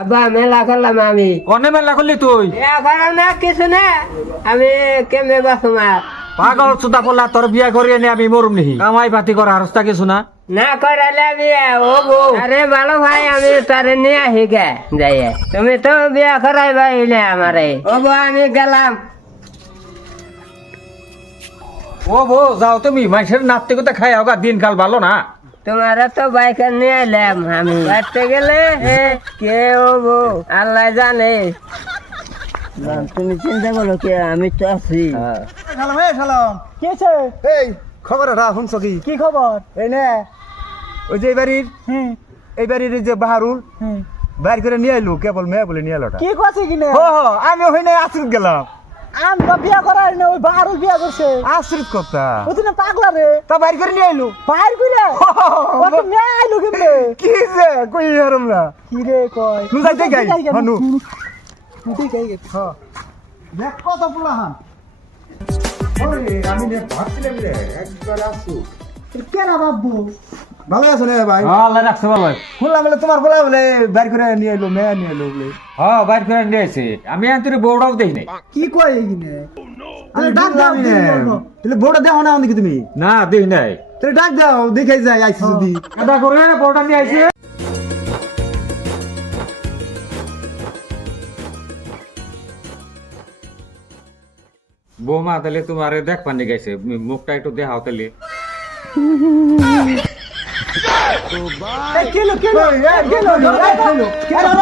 আব্বা মেলা করলাম আমি। অনে মেলা করলি তুই? এখন না কিছু না, আমি কেমনে বাসুমার পাগল সুতা পড়লা, তোর বিয়া করিয়ে নে আমি মরুম নিহি। কামাই পাতি করা হারস্তা কিছু না। না করালে বিয়া ও বউ। আরে ভালো ভাই, আমি তারে নিয়ে আহি গে যাই। তুমি তো বিয়া করাইবা হইলে আমারে। ও বউ আমি গেলাম। ও বো যাও তুমি, মাইসের নাতি কোথা খাই হোক, দিনকাল ভালো না। তোমার তো বাইক নিয়ে এলাম আমি। বাড়তে গেলে কে ও বউ আল্লাহ জানে। তুমি চিন্তা করো কে, আমি তো আছি। সালাম সালাম। কি আছে? এই খবর এটা শুনছ কি? কি খবর? এই নে ওই যে এই বাড়ির যে বাহারুল বাইর করে নিয়ে আইলু, কেবল মেয়ে বলে নিয়ে এলোটা। কি কইছে কিনে? আমি ওখানে আশ্রিত গেলাম। আমরা বিয়া করার না, ওই বাহারুল বিয়া করছে। আশ্রিত কথা ওই দিন পাগলা রে, তা বাইর করে নিয়ে আইলু। বাইর কইরা ও তো মেয়ে আইলো কেমনে? কি যে কই হারম না কি রে কয়? নু যাইতে গাই হনু তুই গাই গে। হ্যাঁ দেখ কত পুলাহান। ওরে আমি নে ভাবছিলাম রে একবার আসু। কেন বাবু? ভালো আছো রে ভাই? আল্লাহ রাখছে ভালো। শুনলাম বলে তোমার বলা বলে বাইর করে নিয়ে আইলো, মেয়ে নিয়ে আইলো বলে। হ্যাঁ বাইর করে নিয়েছে, আমি তোর বউটাও দেখি নাই। কি কয় কিনে? আমি ডাক দাও, তাহলে বউটা দেখো না নাকি তুমি? না দেখি নাই। তাহলে ডাক দাও, দেখাই যায় আইসি যদি। কাদা করে বউটা নিয়ে আইছে। বৌমা তাহলে তোমার দেখ পানি গাইছে, মুখটা একটু দেখাও তাহলে। কেলো কেলো কেলো কেলো